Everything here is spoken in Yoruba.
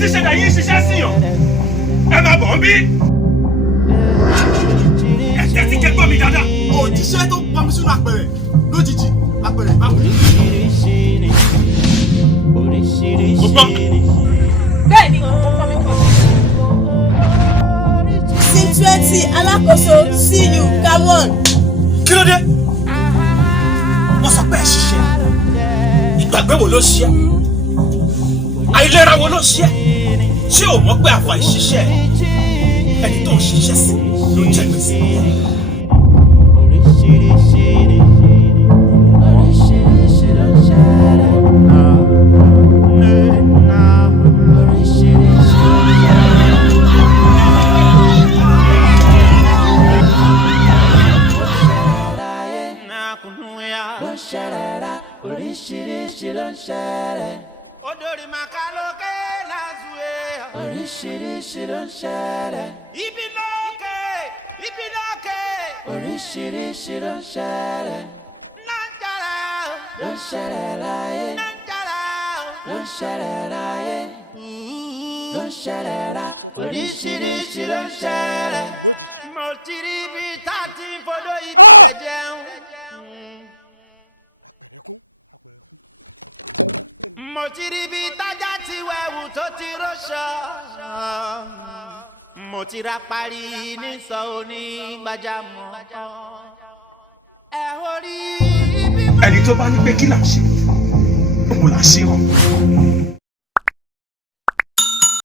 ti ṣe dàyín ṣiṣẹ́ sí yàn ẹ máa bọ̀ ń bí. ẹ tẹ́tí kẹ́gbọ́n mi dáadáa. òjíṣẹ́ tó pa mi sínú àpẹẹrẹ lójijì àpẹẹrẹ báwo. mo gbọ́. bẹ́ẹ̀ni mo kọ́ mi kọ́. C20 alákòóso CU Camon. kí ló dé wọ́n sọ pé ẹ ṣiṣẹ́ ìgbàgbé wo ló ṣe àìlera wo ló ṣe ṣé o mọ̀ pé àfà ìṣiṣẹ́ ẹni tó ń ṣiṣẹ́ sí ló jẹ gbèsè. oríṣiríṣi ló ń ṣẹlẹ̀. Odori makaloke lazue. Oríṣiríṣi ló ń ṣẹlẹ̀. Ibinoke, ibinoke. Oríṣiríṣi ló ń ṣẹlẹ̀. Nanjara. Ló ń ṣẹlẹ̀ láyé. Nanjara. Ló ń ṣẹlẹ̀ láyé. Ló ń ṣẹlẹ̀ lá. Oríṣiríṣi ló ń ṣẹlẹ̀. Mo ti rí bí tá ti ń fọdọ̀ ibi ẹ̀jẹun. Mo ti rí bí tájà ti wẹ̀wù tó ti rọ́ṣọ. Mo ti ra parí nísọ onígbàjámọ̀. Ẹ ò rí ibi. ẹni tó bá ní pé kí là ń ṣe òun là ń ṣe hàn.